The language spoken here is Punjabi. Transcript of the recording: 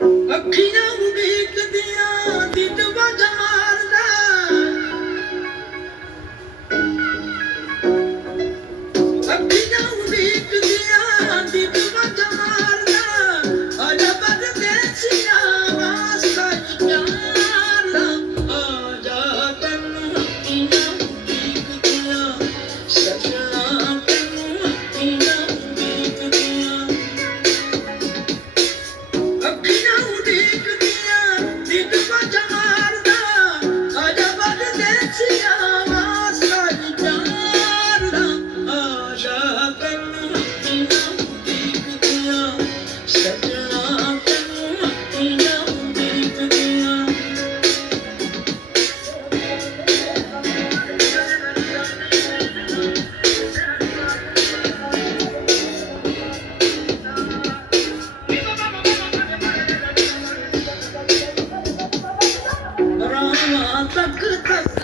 ਅੱਖੀਆਂ ਉਡੀਕਦੀਆਂ ਦਿਲ ਵਜ ਮਾਰਦਾ ਅੱਖੀਆਂ ਉਡੀਕਦੀਆਂ ਦਿਲ ਵਜ ਮਾਰਦਾ ਆਜਾ ਪਰਦੇਸੀਆ ਵਾਸਤਾ ਪਿਆਰ ਦਾ ਆਜਾ ਤੈਨੂੰ ਅੱਖੀਆਂ ਉਡੀਕਦੀਆਂ ਸਜਣਾ ਤੈਨੂੰ ਅੱਖੀਆਂ ਉਡੀਕਦੀਆਂ ਅੱਖੀਆਂ ਉਡੀਕਦੀਆਂ ਦਿਲ ਵਜ ਮਾਰਦਾ ਆਜਾ ਪਰਦੇਸੀਆ ਵਾਸਤਾ ਪਿਆਰ ਦਾ ਆਜਾ ਤੈਨੂੰ ਅੱਖੀਆਂ ਉਡੀਕਦੀਆਂ ਸਜਣਾ ਤੈਨੂੰ ਅੱਖੀਆਂ ਉਡੀਕਦੀਆਂ ਰਾਹਾਂ ਤੱਕ ਤੱਕ